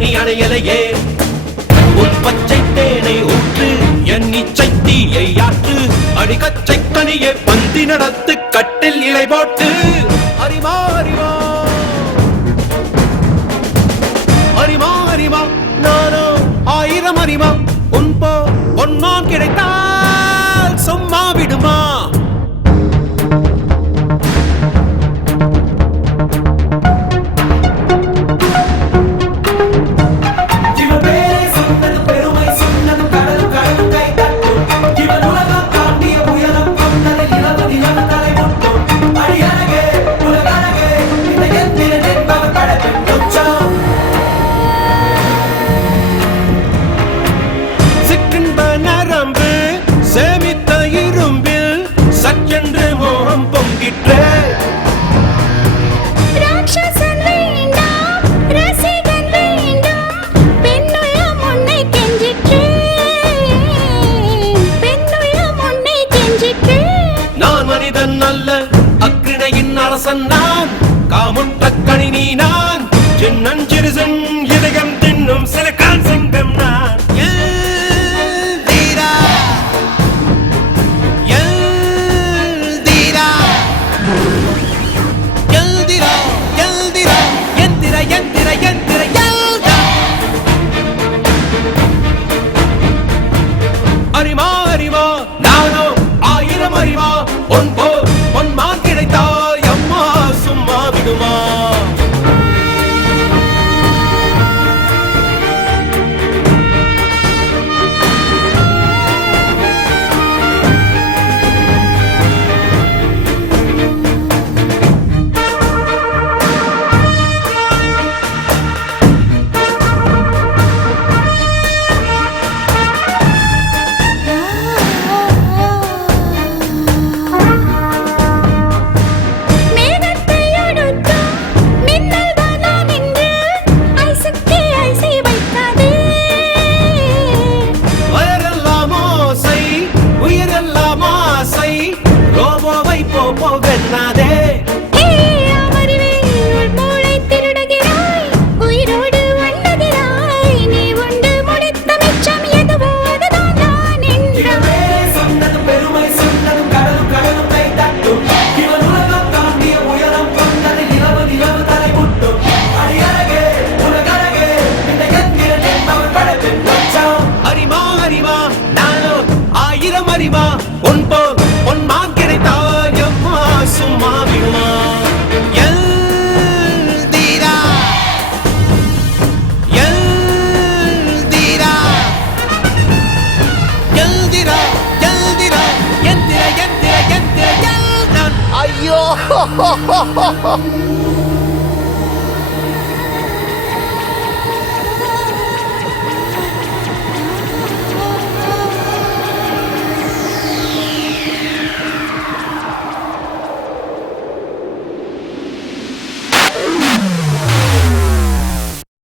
நீ அணையலையே உன் பச்சை தேனை ஊற்று என் இச்சை தீயை ஆற்று அடிகச்சை கனியை பந்தி நடத்து கட்டில் இலை போட்டு அறிமா அறிமா அறிமா அறிமா நானோ ஆயிரம் அறிமா உன் போ பொன்மான் கிடைத்தால் சும்மா விடுமா சேமித்த இரும்பில் சற்றென்று மோகம் பொங்கிற்றே ராட்சசன் வேண்டாம் ரசிகன் வேண்டாம் பெண்ணுள்ளம் உன்னை கெஞ்சிற்றே பெண்ணுள்ளம் உன்னை கெஞ்சிற்றே நான் மனிதன் அல்ல அக்கிணையின் அரசன் நான் காமுட்ட கணினி நான் சின்னஞ்சிறுசன் இதயம் தின்னும் சிலக்கான் சிங்கம் நான் அறிமா அறிமா நானோ ஆயிரம் அறிமா பொன் போ பொன்மான் கிடைத்தாய் அம்மா சும்மா விடுமா போகனாதே அமர்வே மூளை திருடுகிறாய் உயிரோடு வண்ணகிறாய் நீ உண்டு முடித்த மிச்சம் எதுவோ அதுதான் நான் என்றான் சொன்னது பெருமை சொன்னதும் கடலும் கடலும் கை தட்டும் இவன் உலகம் தாண்டிய உயரம் கொண்டது நிலவு நிலவு தலை முட்டும் அடியழகே உலகழகே இந்த எந்திரன் என்பவர் படைப்பின் பட்சம் அறிமா அறிமா நானோ ஆயிரம் அறிமா உன் போ உன் மான் கிடைத்தாய் சும்மா விடுமா எல்தீரா எல்தீரா எல்தீரா எல்தீரா எந்திர எந்திர எந்திர எல் நான் ஐயோ